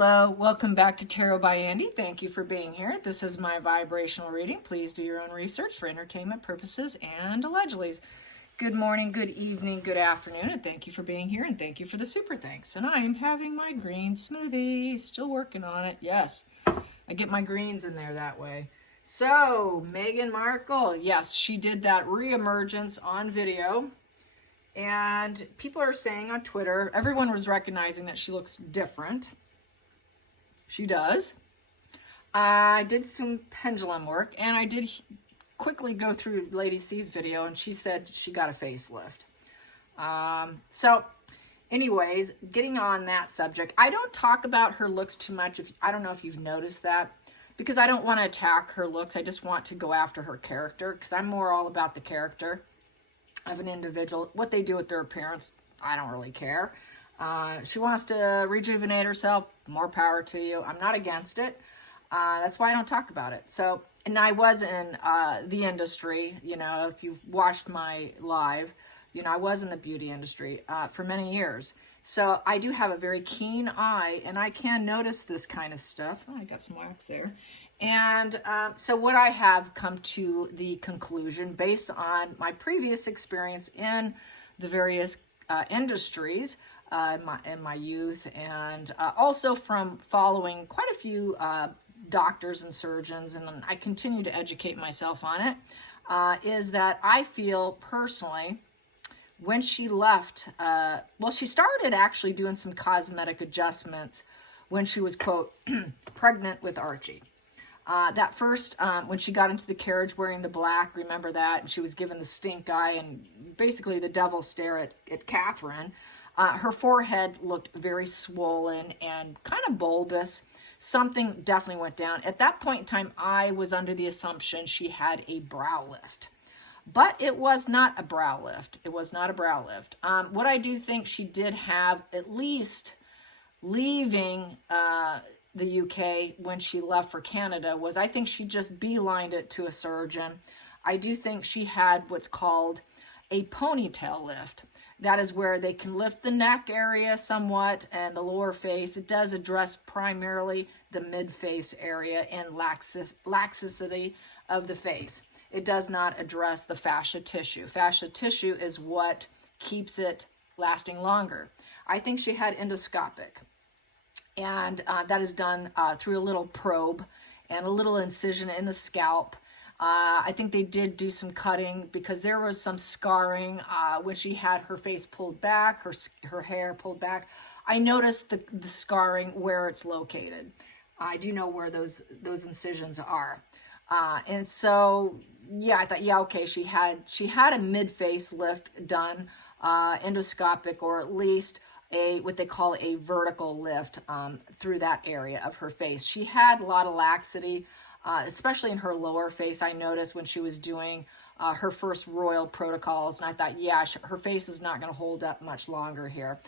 Hello, welcome back to Tarot by Andy. Thank you for being here. This is my vibrational reading. Please do your own research for entertainment purposes and allegedly. Good morning, good evening, good afternoon, and thank you for being here, and thank you for the super thanks. And I am having my green smoothie. Still working on it. Yes, I get my greens in there that way. So, Meghan Markle, yes, she did that reemergence on video. And people are saying on Twitter, everyone was recognizing that she looks different. She does. I did some pendulum work, and I did quickly go through Lady C's video, and she said she got a facelift. So, anyways, getting on that subject, I don't talk about her looks too much. I don't know if you've noticed that, because I don't want to attack her looks. I just want to go after her character, because I'm more all about the character of an individual. What they do with their appearance, I don't really care. She wants to rejuvenate herself, more power to you. I'm not against it. That's why I don't talk about it. So, and I was in the industry, you know, if you've watched my live, you know, I was in the beauty industry for many years. So I do have a very keen eye, and I can notice this kind of stuff. Oh, I got some wax there. And so what I have come to the conclusion, based on my previous experience in the various industries, in my youth, and also from following quite a few doctors and surgeons, and I continue to educate myself on it, is that I feel personally, when she left, well, she started actually doing some cosmetic adjustments when she was, quote, pregnant with Archie. That first, when she got into the carriage wearing the black, remember that, and she was given the stink eye and basically the devil stare at Catherine. Her forehead looked very swollen and kind of bulbous. Something definitely went down. At that point in time, I was under the assumption she had a brow lift. But it was not a brow lift. It was not a brow lift. What I do think she did have, at least leaving the UK when she left for Canada, was I think she just beelined it to a surgeon. I do think she had what's called a ponytail lift. That is where they can lift the neck area somewhat and the lower face. It does address primarily the mid-face area and laxity of the face. It does not address the fascia tissue. Fascia tissue is what keeps it lasting longer. I think she had endoscopic, and that is done through a little probe and a little incision in the scalp. I think they did do some cutting because there was some scarring when she had her face pulled back, her hair pulled back. I noticed the scarring where it's located. I do know where those incisions are. And so, yeah, I thought, yeah, okay, she had a mid-face lift done, endoscopic, or at least what they call a vertical lift through that area of her face. She had a lot of laxity, especially in her lower face. I noticed when she was doing her first royal protocols, and I thought, yeah, her face is not going to hold up much longer here.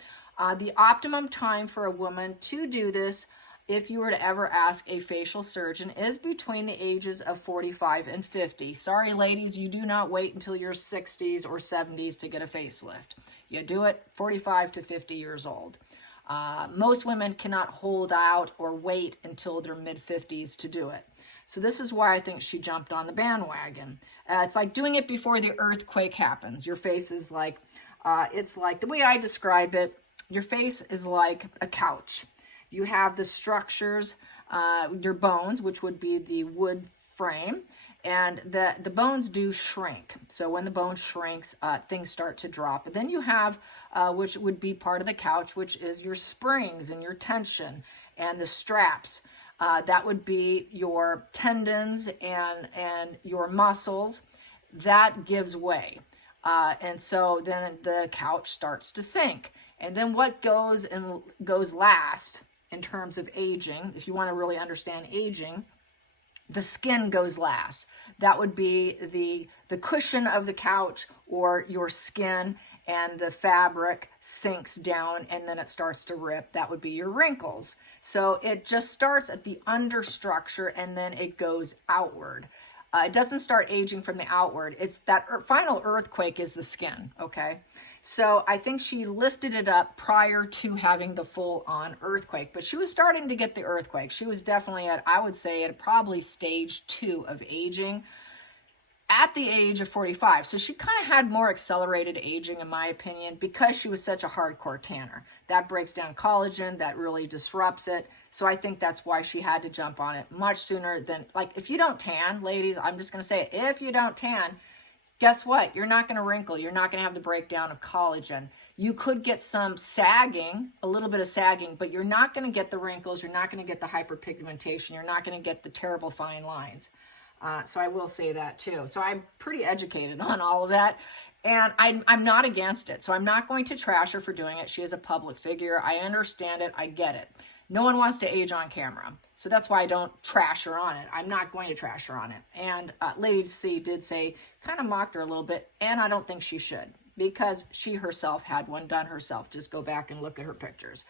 The optimum time for a woman to do this, if you were to ever ask a facial surgeon, is between the ages of 45 and 50. Sorry, ladies, you do not wait until your 60s or 70s to get a facelift. You do it 45 to 50 years old. Most women cannot hold out or wait until their mid-50s to do it. So this is why I think she jumped on the bandwagon. It's like doing it before the earthquake happens. Your face is like, it's like, the way I describe it, your face is like a couch. You have the structures, your bones, which would be the wood frame, and the bones do shrink. So when the bone shrinks, things start to drop. But then you have, which would be part of the couch, which is your springs and your tension and the straps. That would be your tendons and your muscles. That gives way. And so then the couch starts to sink. And then what goes last in terms of aging, if you want to really understand aging, the skin goes last. That would be the cushion of the couch, or your skin, and the fabric sinks down and then it starts to rip. That would be your wrinkles. So it just starts at the understructure and then it goes outward. It doesn't start aging from the outward. It's that final earthquake is the skin, okay? So I think she lifted it up prior to having the full-on earthquake. But she was starting to get the earthquake. She was definitely at, I would say, at probably stage 2 of aging at the age of 45. So she kind of had more accelerated aging, in my opinion, because she was such a hardcore tanner. That breaks down collagen, that really disrupts it. So I think that's why she had to jump on it much sooner than, like, if you don't tan, ladies, I'm just going to say it, if you don't tan, guess what? You're not going to wrinkle. You're not going to have the breakdown of collagen. You could get some sagging, a little bit of sagging, but you're not going to get the wrinkles. You're not going to get the hyperpigmentation. You're not going to get the terrible fine lines. So I will say that too. So I'm pretty educated on all of that. And I'm not against it. So I'm not going to trash her for doing it. She is a public figure. I understand it. I get it. No one wants to age on camera. So that's why I don't trash her on it. I'm not going to trash her on it. And Lady C did say, kind of mocked her a little bit. And I don't think she should, because she herself had one done herself. Just go back and look at her pictures.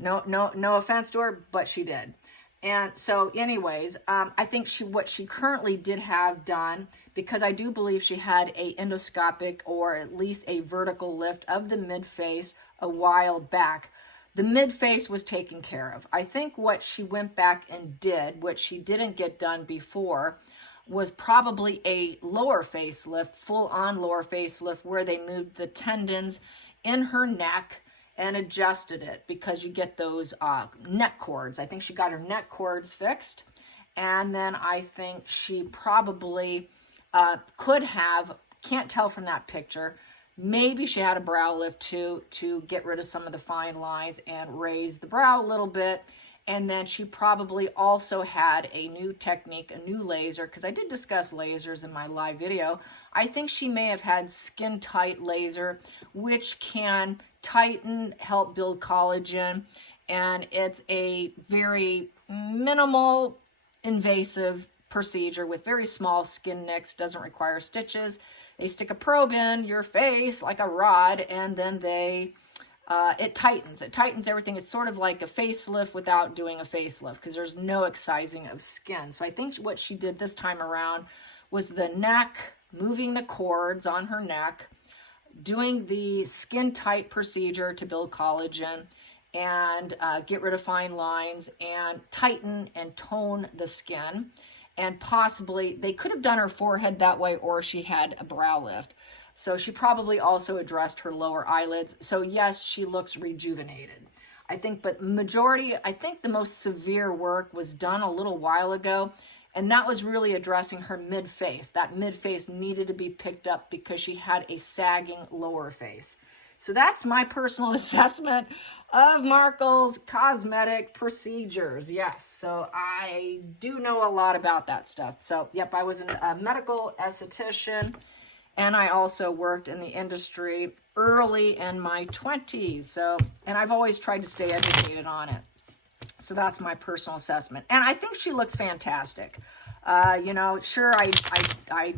No offense to her, but she did. And so anyways, I think what she currently did have done, because I do believe she had a endoscopic or at least a vertical lift of the mid-face a while back. The mid-face was taken care of. I think what she went back and did, what she didn't get done before, was probably a lower facelift, full-on lower facelift, where they moved the tendons in her neck and adjusted it, because you get those neck cords. I think she got her neck cords fixed. And then I think she probably could have, can't tell from that picture, maybe she had a brow lift too, to get rid of some of the fine lines and raise the brow a little bit. And then she probably also had a new technique, a new laser, because I did discuss lasers in my live video. I think she may have had skin tight laser, which can tighten, help build collagen, and it's a very minimal invasive procedure with very small skin nicks, doesn't require stitches. They stick a probe in your face like a rod, and then it tightens everything. It's sort of like a facelift without doing a facelift, because there's no excising of skin. So I think what she did this time around was the neck, moving the cords on her neck, doing the skin tight procedure to build collagen and get rid of fine lines and tighten and tone the skin. And possibly they could have done her forehead that way, or she had a brow lift. So she probably also addressed her lower eyelids. So yes, she looks rejuvenated, I think, but majority, I think the most severe work was done a little while ago. And that was really addressing her mid-face. That mid-face needed to be picked up because she had a sagging lower face. So that's my personal assessment of Markle's cosmetic procedures. Yes, so I do know a lot about that stuff. So, yep, I was a medical esthetician, and I also worked in the industry early in my 20s. So, and I've always tried to stay educated on it. So that's my personal assessment. And I think she looks fantastic. You know, sure, I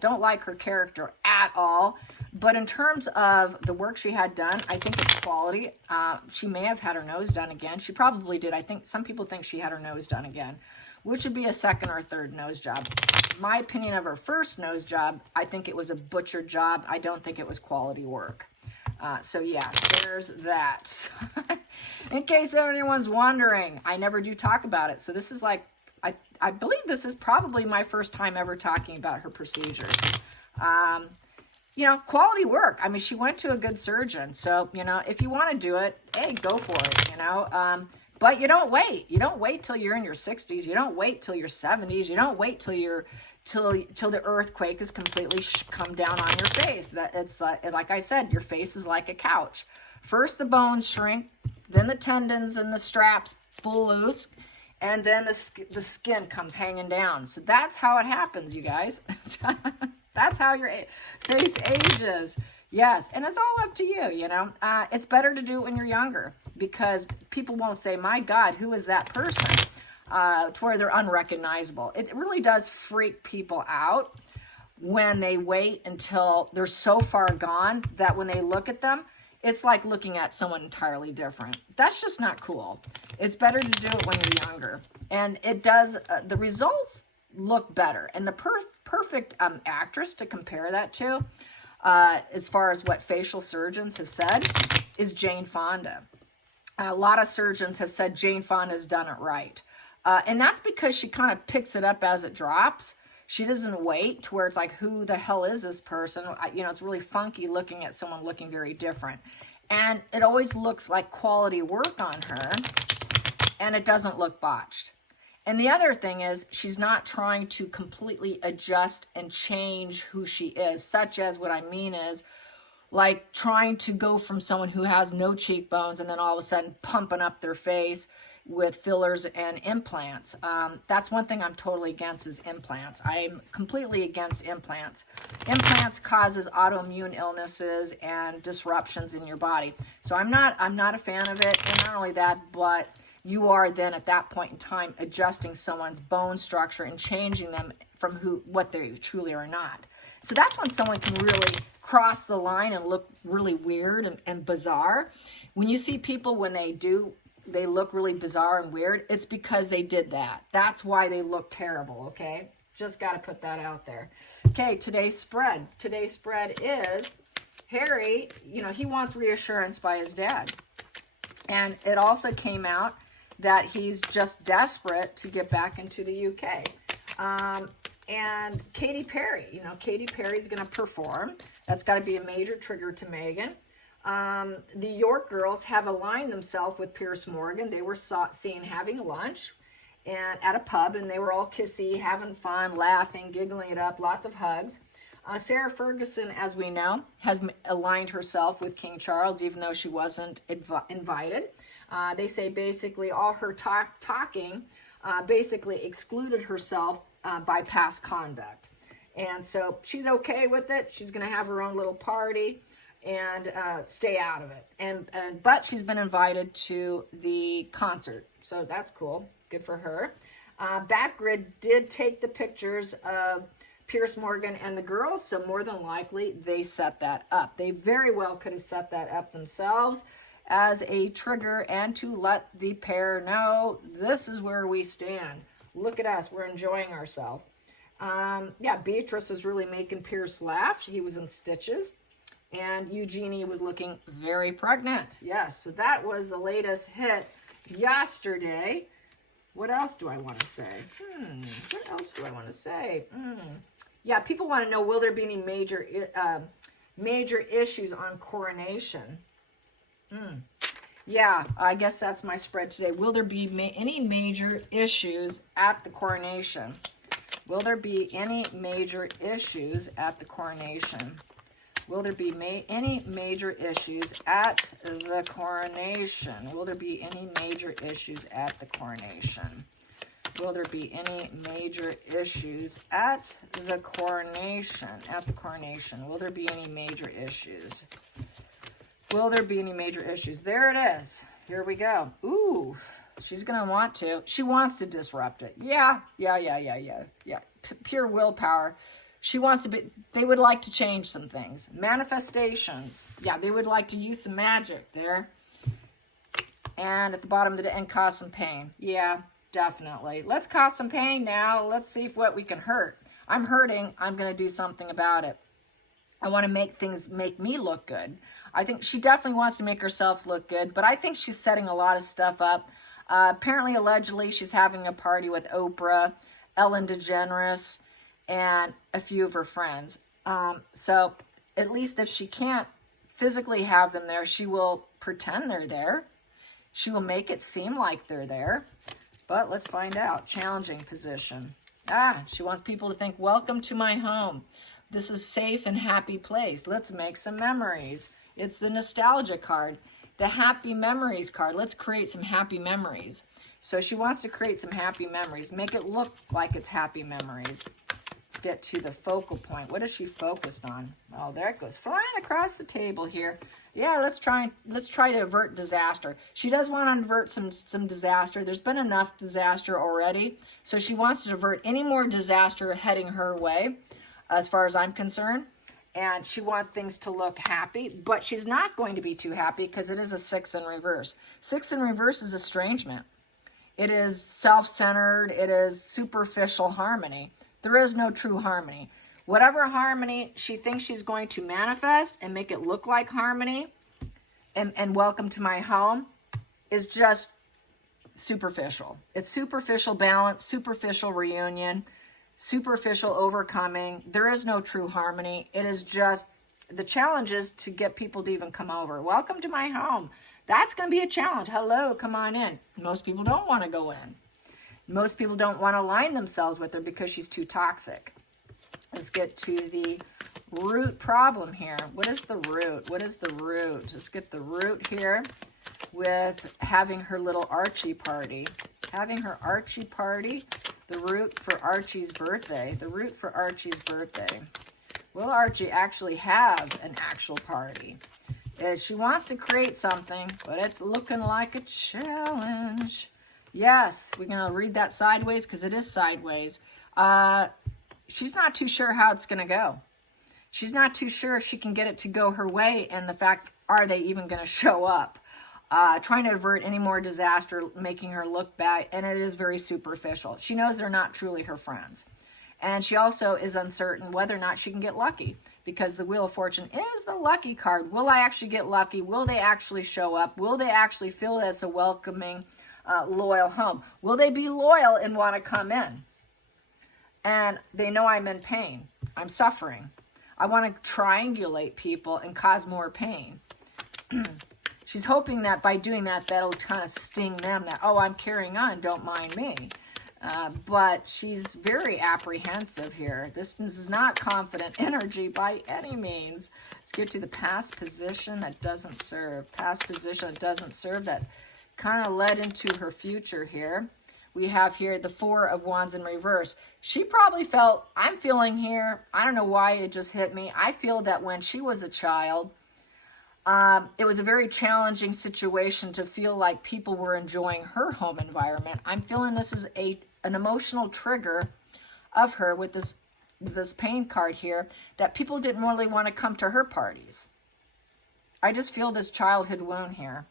don't like her character at all. But in terms of the work she had done, I think it's quality. She may have had her nose done again. She probably did. I think some people think she had her nose done again, which would be a second or third nose job. My opinion of her first nose job, I think it was a butchered job. I don't think it was quality work. So yeah, there's that. In case anyone's wondering, I never do talk about it. So this is like, I believe this is probably my first time ever talking about her procedures. You know, quality work. I mean, she went to a good surgeon. So, you know, if you want to do it, hey, go for it, you know. But you don't wait. You don't wait till you're in your 60s. You don't wait till your 70s. You don't wait till you're till the earthquake is completely come down on your face. That it's like I said, your face is like a couch. First the bones shrink, then the tendons and the straps pull loose, and then the skin comes hanging down. So that's how it happens, you guys. That's how your face ages. Yes, and it's all up to you, you know. It's better to do it when you're younger, because people won't say, my God, who is that person? To where they're unrecognizable. It really does freak people out when they wait until they're so far gone that when they look at them, it's like looking at someone entirely different. That's just not cool. It's better to do it when you're younger. And it does, the results look better. And the perfect actress to compare that to, as far as what facial surgeons have said, is Jane Fonda. A lot of surgeons have said Jane Fonda's done it right. And that's because she kind of picks it up as it drops. She doesn't wait to where it's like, who the hell is this person? You know, it's really funky looking at someone looking very different. And it always looks like quality work on her, and it doesn't look botched. And the other thing is, she's not trying to completely adjust and change who she is, such as, what I mean is, like trying to go from someone who has no cheekbones and then all of a sudden pumping up their face with fillers and implants. That's one thing I'm totally against, is implants. I'm completely against implants. Implants causes autoimmune illnesses and disruptions in your body. So I'm not a fan of it. And not only that, but you are then at that point in time adjusting someone's bone structure and changing them from what they truly are not. So that's when someone can really cross the line and look really weird and bizarre. When you see people, when they look really bizarre and weird, it's because they did that. That's why they look terrible, okay? Just got to put that out there. Okay, today's spread. Today's spread is Harry, you know, he wants reassurance by his dad. And it also came out that he's just desperate to get back into the UK. And Katy Perry, you know, Katy Perry's going to perform. That's got to be a major trigger to Meghan. The York girls have aligned themselves with Piers Morgan. They were seen having lunch and at a pub, and they were all kissy, having fun, laughing, giggling it up, lots of hugs. Sarah Ferguson, as we know, has aligned herself with King Charles, even though she wasn't invited. They say basically all her talking basically excluded herself by past conduct. And so she's okay with it. She's going to have her own little party and stay out of it. But she's been invited to the concert, so that's cool. Good for her. Backgrid did take the pictures of Piers Morgan and the girls, so more than likely they set that up. They very well could have set that up themselves as a trigger and to let the pair know this is where we stand. Look at us, we're enjoying ourselves. Yeah, Beatrice was really making Piers laugh. He was in stitches. And Eugenie was looking very pregnant. Yes, so that was the latest hit yesterday. What else do I want to say? What else do I want to say? Yeah, people want to know, will there be any major issues on Coronation? Yeah, I guess that's my spread today. Will there be any major issues at the Coronation? Will there be any major issues at the Coronation? Will there be any major issues at the Coronation? Will there be any major issues at the Coronation? Will there be any major issues at the Coronation? At the Coronation. Will there be any major issues? Will there be any major issues? There it is. Here we go. Ooh, she's going to want to. She wants to disrupt it. Yeah. Pure willpower. She wants to be, they would like to change some things. Manifestations. Yeah, they would like to use some magic there. And at the bottom of the end, cause some pain. Yeah, definitely. Let's cause some pain now. Let's see what we can hurt. I'm hurting. I'm going to do something about it. I want to make me look good. I think she definitely wants to make herself look good, but I think she's setting a lot of stuff up. Apparently, allegedly, she's having a party with Oprah, Ellen DeGeneres, and a few of her friends. So at least if she can't physically have them there, she will pretend they're there. She will make it seem like they're there. But let's find out. Challenging position. She wants people to think, welcome to my home. This is a safe and happy place. Let's make some memories. It's the nostalgia card. The happy memories card. Let's create some happy memories. So she wants to create some happy memories. Make it look like it's happy memories. Let's get to the focal point. What is she focused on? Oh, there it goes, flying across the table here. Yeah, let's try to avert disaster. She does want to avert some disaster. There's been enough disaster already, so she wants to avert any more disaster heading her way, as far as I'm concerned. And she wants things to look happy, but she's not going to be too happy because it is a 6 in reverse. 6 in reverse is estrangement. It is self-centered. It is superficial harmony. There is no true harmony. Whatever harmony she thinks she's going to manifest and make it look like harmony and welcome to my home is just superficial. It's superficial balance, superficial reunion, superficial overcoming. There is no true harmony. It is just the challenge is to get people to even come over. Welcome to my home. That's going to be a challenge. Hello, come on in. Most people don't want to go in. Most people don't want to align themselves with her because she's too toxic. Let's get to the root problem here. What is the root? What is the root? Let's get the root here with having her little Archie party. Having her Archie party. The root for Archie's birthday. The root for Archie's birthday. Will Archie actually have an actual party? She wants to create something, but it's looking like a challenge. Yes, we're going to read that sideways because it is sideways. She's not too sure how it's going to go. She's not too sure she can get it to go her way, and the fact, are they even going to show up? Trying to avert any more disaster, making her look bad, and it is very superficial. She knows they're not truly her friends. And she also is uncertain whether or not she can get lucky, because the Wheel of Fortune is the lucky card. Will I actually get lucky? Will they actually show up? Will they actually feel that it's a welcoming, loyal home? Will they be loyal and want to come in? And they know I'm in pain. I'm suffering. I want to triangulate people and cause more pain. She's hoping that by doing that, that'll kind of sting them that, oh, I'm carrying on, don't mind me. But she's very apprehensive here. This is not confident energy by any means. Let's get to the past position that doesn't serve. Past position that doesn't serve that kind of led into her future here. We have here the Four of Wands in reverse. She probably felt, I'm feeling here, I don't know why it just hit me. I feel that when she was a child, it was a very challenging situation to feel like people were enjoying her home environment. I'm feeling this is an emotional trigger of her with this pain card here, that people didn't really want to come to her parties. I just feel this childhood wound here.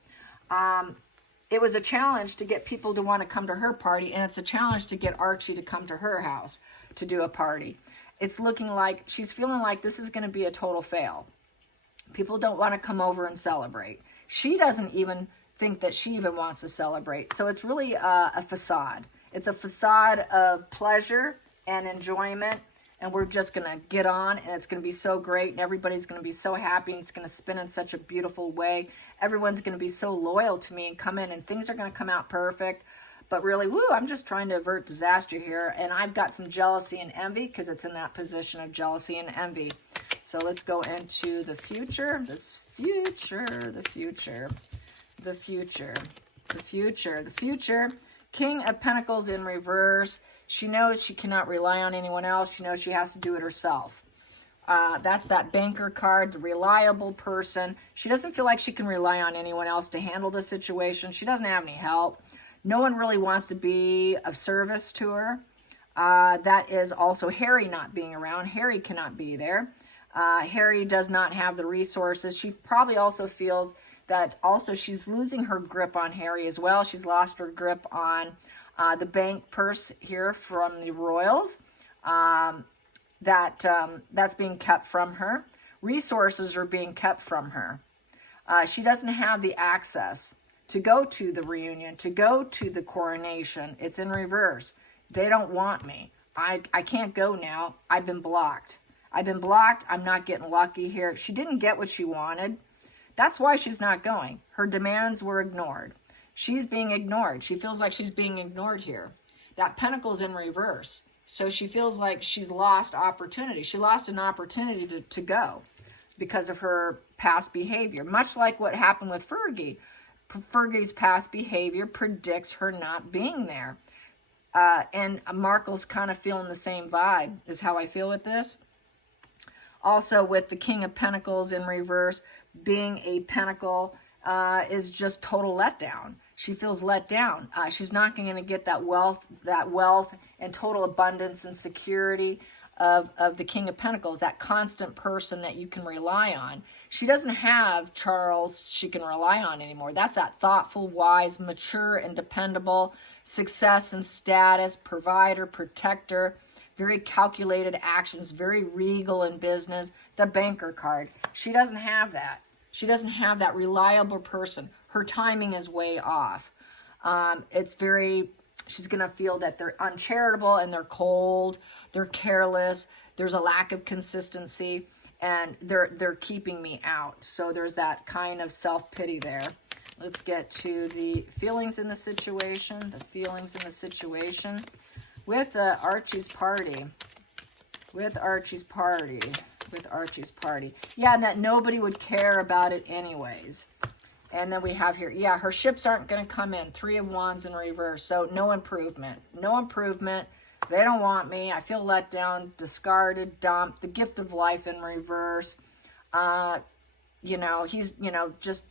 It was a challenge to get people to want to come to her party, and it's a challenge to get Archie to come to her house to do a party. It's looking like she's feeling like this is going to be a total fail. People don't want to come over and celebrate. She doesn't even think that she even wants to celebrate. So it's really a facade. It's a facade of pleasure and enjoyment, and we're just going to get on, and it's going to be so great, and everybody's going to be so happy, and it's going to spin in such a beautiful way. Everyone's going to be so loyal to me and come in, and things are going to come out perfect. But really, woo, I'm just trying to avert disaster here, and I've got some jealousy and envy because it's in that position of jealousy and envy. So let's go into the future, the future. King of Pentacles in reverse. She knows she cannot rely on anyone else. She knows she has to do it herself. That's that banker card, the reliable person. She doesn't feel like she can rely on anyone else to handle the situation. She doesn't have any help. No one really wants to be of service to her. That is also Harry not being around. Harry cannot be there. Harry does not have the resources. She probably also feels that also she's losing her grip on Harry as well. She's lost her grip on the bank purse here from the royals. That's being kept from her. Resources are being kept from her. She doesn't have the access to go to the reunion, to go to the coronation. It's in reverse. They don't want me. I can't go now. I've been blocked. I'm not getting lucky here. She didn't get what she wanted. That's why she's not going. Her demands were ignored. She's being ignored. She feels like she's being ignored here. That pentacle's in reverse. So she feels like she's lost opportunity. She lost an opportunity to go because of her past behavior. Much like what happened with Fergie. Fergie's past behavior predicts her not being there. And Markle's kind of feeling the same vibe, is how I feel with this. Also with the King of Pentacles in reverse, being a pentacle is just total letdown. She feels let down. She's not going to get that wealth and total abundance and security of the King of Pentacles, that constant person that you can rely on. She doesn't have Charles she can rely on anymore. That's that thoughtful, wise, mature, and dependable success and status, provider, protector, very calculated actions, very regal in business. The banker card. She doesn't have that. She doesn't have that reliable person. Her timing is way off. She's going to feel that they're uncharitable and they're cold, they're careless, there's a lack of consistency, and they're keeping me out. So there's that kind of self-pity there. Let's get to the feelings in the situation, with Archie's party. Yeah, and that nobody would care about it anyways. And then we have here, yeah, her ships aren't going to come in. 3 of Wands in reverse. So no improvement. No improvement. They don't want me. I feel let down, discarded, dumped. The gift of life in reverse. You know, he's, you know, just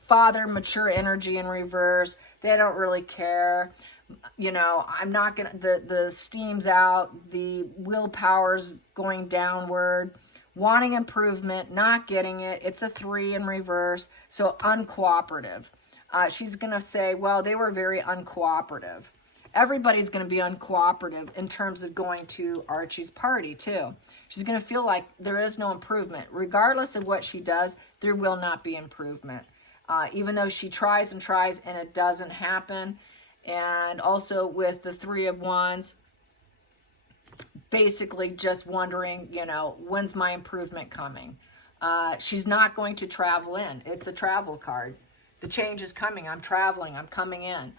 father, mature energy in reverse. They don't really care. You know, I'm not going to, the steam's out. The willpower's going downward. Wanting improvement, not getting it. It's a 3 in reverse, so uncooperative. She's going to say, well, they were very uncooperative. Everybody's going to be uncooperative in terms of going to Archie's party, too. She's going to feel like there is no improvement. Regardless of what she does, there will not be improvement. Even though she tries and tries and it doesn't happen. And also with the 3 of Wands, basically just wondering, you know, when's my improvement coming? She's not going to travel in. It's a travel card. The change is coming. I'm traveling. I'm coming in.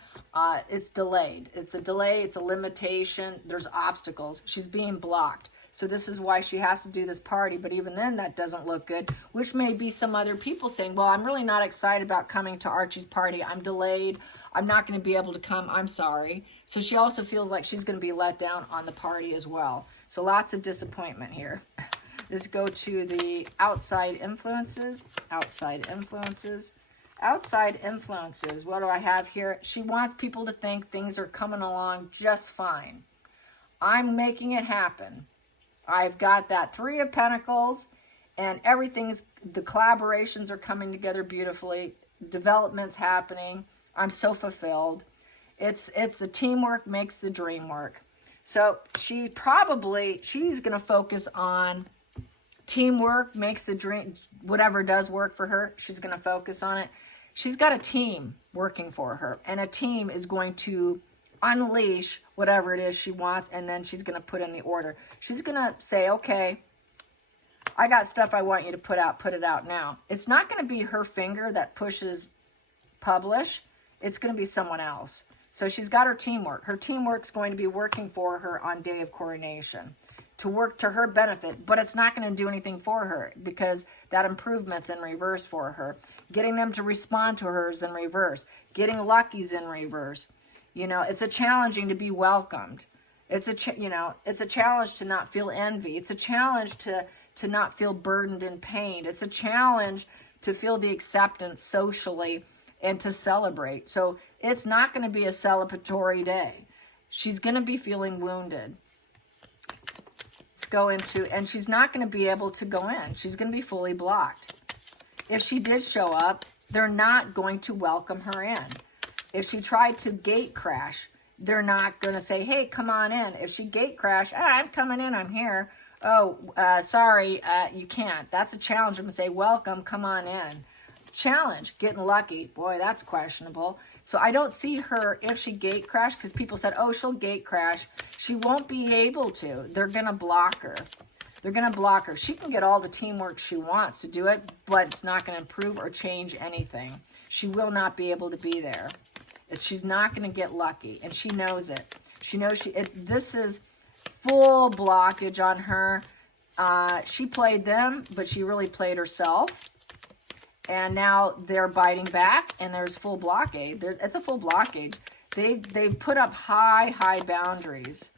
It's delayed. It's a delay. It's a limitation. There's obstacles. She's being blocked. So this is why she has to do this party. But even then, that doesn't look good, which may be some other people saying, well, I'm really not excited about coming to Archie's party. I'm delayed. I'm not going to be able to come. I'm sorry. So she also feels like she's going to be let down on the party as well. So lots of disappointment here. Let's go to the outside influences. Outside influences. Outside influences. What do I have here? She wants people to think things are coming along just fine. I'm making it happen. I've got that 3 of Pentacles, and the collaborations are coming together beautifully. Development's happening. I'm so fulfilled. It's the teamwork makes the dream work. So she's going to focus on teamwork makes the dream, whatever does work for her, she's going to focus on it. She's got a team working for her, and a team is going to unleash whatever it is she wants, and then she's going to put in the order. She's going to say, okay, I got stuff I want you to put it out now. It's not going to be her finger that pushes publish. It's going to be someone else. So she's got her teamwork. Her teamwork's going to be working for her on day of coronation to work to her benefit, but it's not going to do anything for her because that improvement's in reverse for her. Getting them to respond to her is in reverse. Getting lucky's in reverse. You know, it's a challenging to be welcomed. It's a challenge to not feel envy. It's a challenge to not feel burdened and pained. It's a challenge to feel the acceptance socially and to celebrate. So it's not going to be a celebratory day. She's going to be feeling wounded. Let's go into, and she's not going to be able to go in. She's going to be fully blocked. If she did show up, they're not going to welcome her in. If she tried to gate crash, they're not going to say, hey, come on in. If she gate crash, I'm coming in, I'm here. Oh, sorry, you can't. That's a challenge. I'm going to say, welcome, come on in. Challenge, getting lucky. Boy, that's questionable. So I don't see her if she gate crashed, because people said, oh, she'll gate crash. She won't be able to. They're going to block her. They're going to block her. She can get all the teamwork she wants to do it, but it's not going to improve or change anything. She will not be able to be there. She's not going to get lucky, and she knows it. She knows this is full blockage on her. She played them, but she really played herself. And now they're biting back, and there's full blockade. It's a full blockade. They've put up high boundaries.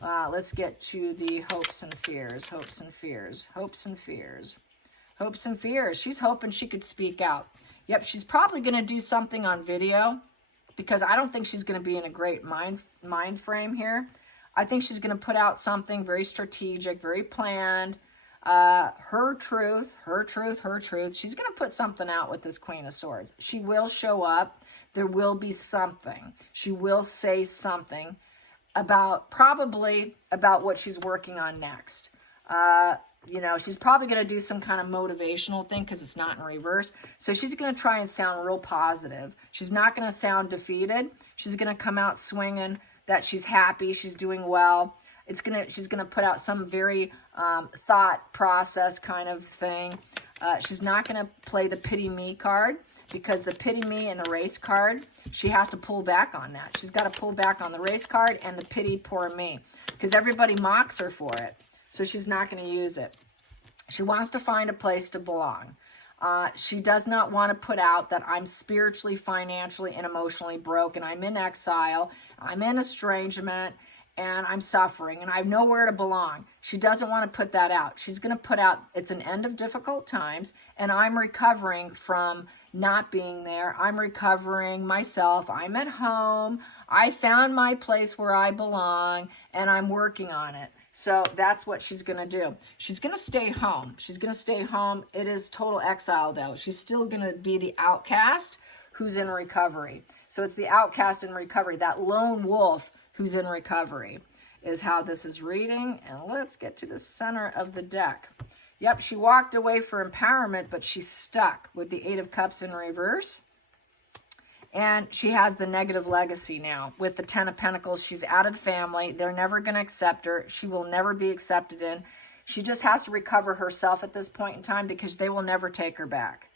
Let's get to the hopes and fears. Hopes and fears. Hopes and fears. Hopes and fears. She's hoping she could speak out. Yep, she's probably going to do something on video, because I don't think she's going to be in a great mind frame here. I think she's going to put out something very strategic, very planned. Her truth. She's going to put something out with this Queen of Swords. She will show up. There will be something. She will say something. probably about what she's working on next. You know, she's probably going to do some kind of motivational thing because it's not in reverse. So she's going to try and sound real positive. She's not going to sound defeated. She's going to come out swinging that she's happy, she's doing well. She's going to put out some very thought process kind of thing. She's not going to play the pity me card, because the pity me and the race card, she has to pull back on that. She's got to pull back on the race card and the pity poor me, because everybody mocks her for it. So she's not going to use it. She wants to find a place to belong. She does not want to put out that I'm spiritually, financially, and emotionally broken. I'm in exile. I'm in estrangement. And I'm suffering. And I have nowhere to belong. She doesn't want to put that out. She's going to put out, it's an end of difficult times. And I'm recovering from not being there. I'm recovering myself. I'm at home. I found my place where I belong. And I'm working on it. So that's what she's going to do. She's going to stay home. She's going to stay home. It is total exile, though. She's still going to be the outcast who's in recovery. So it's the outcast in recovery, that lone wolf who's in recovery, is how this is reading. And let's get to the center of the deck. Yep, she walked away for empowerment, but she's stuck with the Eight of Cups in reverse. And she has the negative legacy now with the Ten of Pentacles. She's out of the family. They're never going to accept her. She will never be accepted in. She just has to recover herself at this point in time, because they will never take her back.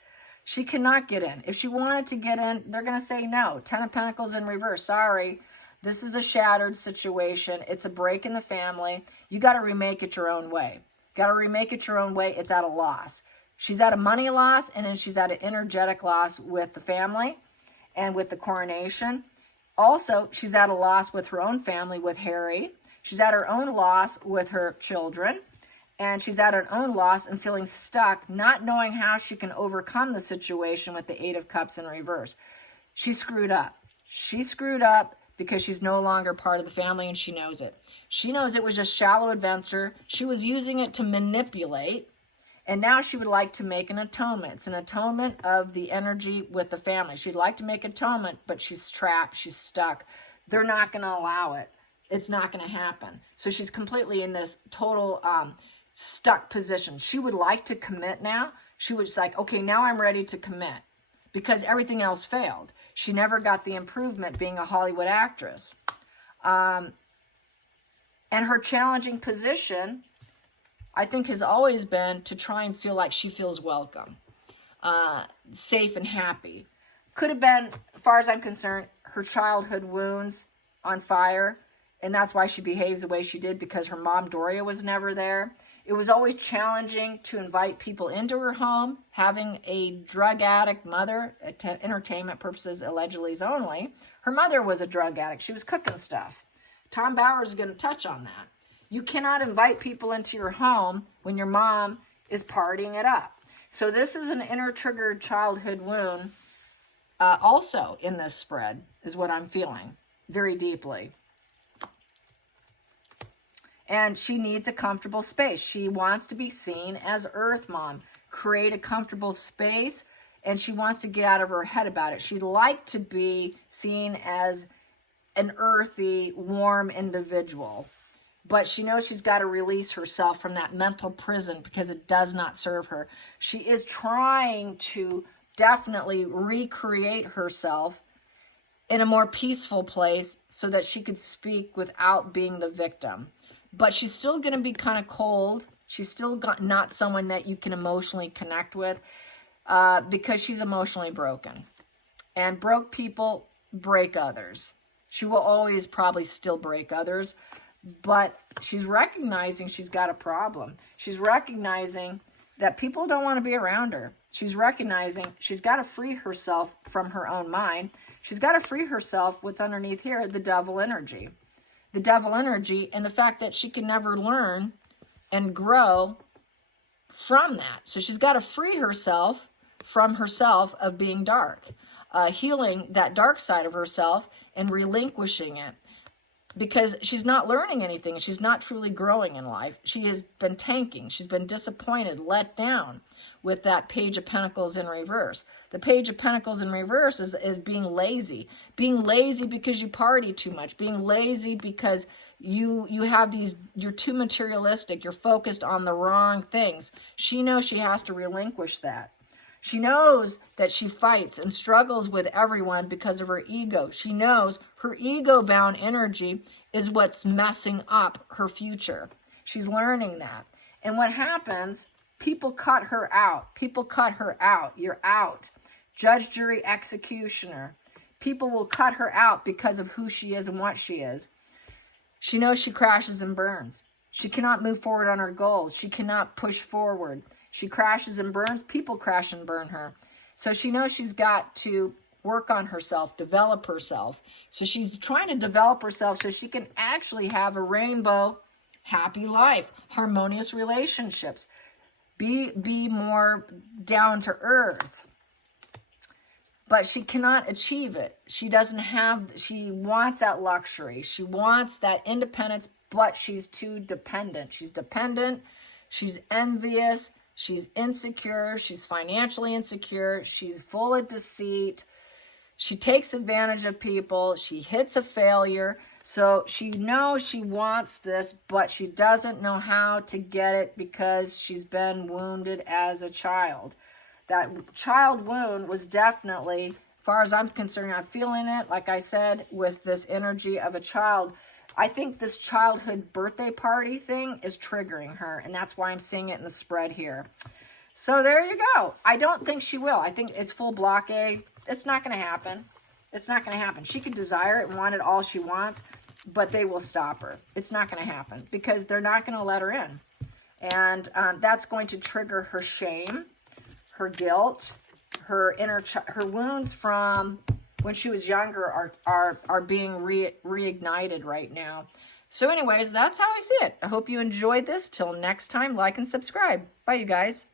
She cannot get in. If she wanted to get in, they're going to say no. Ten of Pentacles in reverse. Sorry. This is a shattered situation. It's a break in the family. You got to remake it your own way. Got to remake it your own way. It's at a loss. She's at a money loss, and then she's at an energetic loss with the family and with the coronation. Also, she's at a loss with her own family, with Harry. She's at her own loss with her children. And she's at her own loss and feeling stuck, not knowing how she can overcome the situation with the Eight of Cups in reverse. She screwed up. She screwed up because she's no longer part of the family, and she knows it. She knows it was just shallow adventure. She was using it to manipulate, and now she would like to make an atonement. It's an atonement of the energy with the family. She'd like to make atonement, but she's trapped. She's stuck. They're not going to allow it. It's not going to happen. So she's completely in this total stuck position. She would like to commit now. She was like, okay, now I'm ready to commit, because everything else failed. She never got the improvement being a Hollywood actress. And her challenging position, I think, has always been to try and feel like she feels welcome, safe and happy. Could have been, as far as I'm concerned, her childhood wounds on fire, and that's why she behaves the way she did, because her mom, Doria, was never there. It was always challenging to invite people into her home, having a drug addict mother, entertainment purposes allegedly only. Her mother was a drug addict. She was cooking stuff. Tom Bowers is going to touch on that. You cannot invite people into your home when your mom is partying it up. So this is an inner triggered childhood wound also in this spread, is what I'm feeling very deeply. And she needs a comfortable space. She wants to be seen as Earth Mom. Create a comfortable space, and she wants to get out of her head about it. She'd like to be seen as an earthy, warm individual. But she knows she's got to release herself from that mental prison, because it does not serve her. She is trying to definitely recreate herself in a more peaceful place so that she could speak without being the victim. But she's still going to be kind of cold. She's still not someone that you can emotionally connect with, because she's emotionally broken. And broke people break others. She will always probably still break others, but she's recognizing she's got a problem. She's recognizing that people don't want to be around her. She's recognizing she's got to free herself from her own mind. She's got to free herself, what's underneath here, the devil energy. The devil energy, and the fact that she can never learn and grow from that. So she's got to free herself from herself of being dark, healing that dark side of herself and relinquishing it, because she's not learning anything. She's not truly growing in life. She has been tanking. She's been disappointed, let down with that Page of Pentacles in reverse. The Page of Pentacles in reverse is being lazy. Being lazy because you party too much. Being lazy because you have you're too materialistic. You're focused on the wrong things. She knows she has to relinquish that. She knows that she fights and struggles with everyone because of her ego. She knows her ego-bound energy is what's messing up her future. She's learning that. And what happens, people cut her out. People cut her out. You're out. Judge, jury, executioner. People will cut her out because of who she is and what she is. She knows she crashes and burns. She cannot move forward on her goals. She cannot push forward. She crashes and burns. People crash and burn her. So she knows she's got to work on herself, develop herself. So she's trying to develop herself so she can actually have a rainbow, happy life, harmonious relationships, be more down to earth. But she cannot achieve it. She wants that luxury. She wants that independence, but she's too dependent. She's dependent. She's envious. She's insecure. She's financially insecure. She's full of deceit. She takes advantage of people. She hits a failure. So she knows she wants this, but she doesn't know how to get it because she's been wounded as a child. That child wound was definitely, as far as I'm concerned, I'm feeling it, like I said, with this energy of a child. I think this childhood birthday party thing is triggering her, and that's why I'm seeing it in the spread here. So there you go. I don't think she will. I think it's full blockade. It's not going to happen. It's not going to happen. She could desire it and want it all she wants, but they will stop her. It's not going to happen because they're not going to let her in. And that's going to trigger her shame, her guilt, her wounds from when she was younger are being reignited right now. So anyways, that's how I see it. I hope you enjoyed this. Till next time, like and subscribe. Bye, you guys.